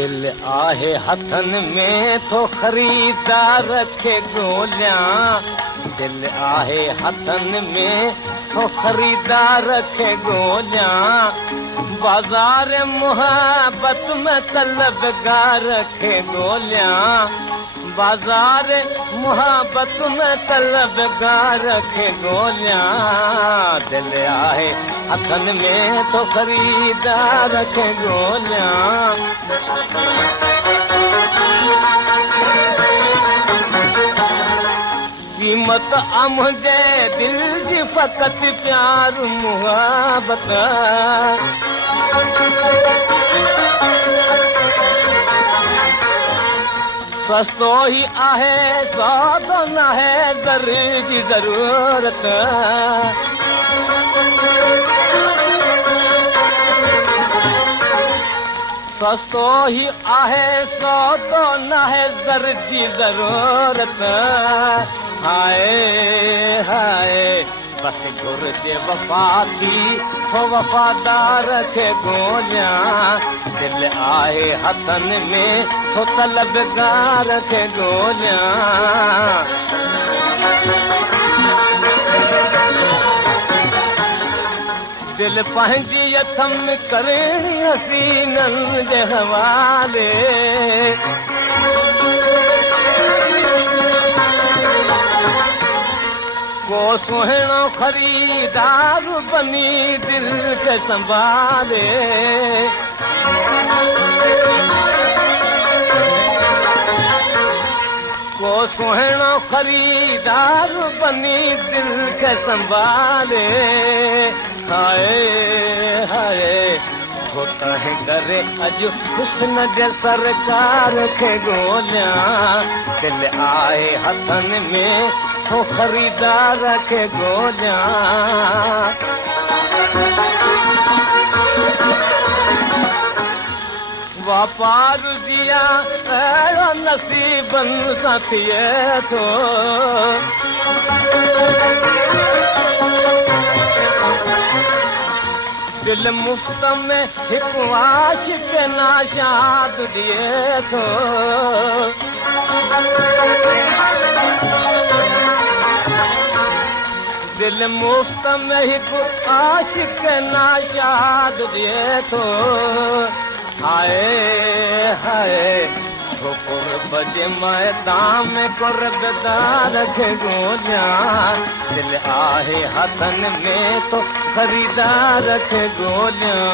दिल आहे हथन में तो खरीदार खे ॻोल्हियां। दिल आहे हथन में तो खरीदार खे ॻोल्हियां। बाज़ार मुहबत में तलबगार खे ॻोल्हियां। बाज़ार मुहबत में तलबगार खे ॻोल्हियां। दिल आहे हथन में तो खरीदार खे ॻोल्हियां। क़ीमत मुंहिंजे दिल जी फ़क़ति प्यार मुहबत। सस्तो ही आहे सौदो न है ज़र जी ज़रूरत। सस्तो ही आहे सौदो न है ज़र जी ज़रूरत। हाय हाय बस घुर्जे वफ़ा थी तो वफ़ादार खे ॻोल्हियां। दिल आहे हथन में तो तलबगार खे ॻोल्हियां। दिल पंहिंजी अथम करणी हसीननि जे हवाले। को सुहिणो खरीदार बनी दिल खे संभाले। को सुहिणो खरीदार बनी दिल खे संभाले। हाय हाय छो तंहिं करे अॼु हुस्न जे सरकार खे ॻोल्हियां। दिल आहे हथन में तो खरीदार खे ॻोल्हियां। वापार जिया अहिड़ो नसीबनि सां थिए थो। दिल मुफ़्त में हिकु आशिक़ नाशाद ॾिए थो। दिल मुफ़्त में हिकु आशिक़ नाशाद ॾिए थो। हाय हाय छो क़ुर्ब जे मैदान में क़ुर्बदार खे ॻोल्हियां। दिल आहे हथन में तो खरीदार खे ॻोल्हियां।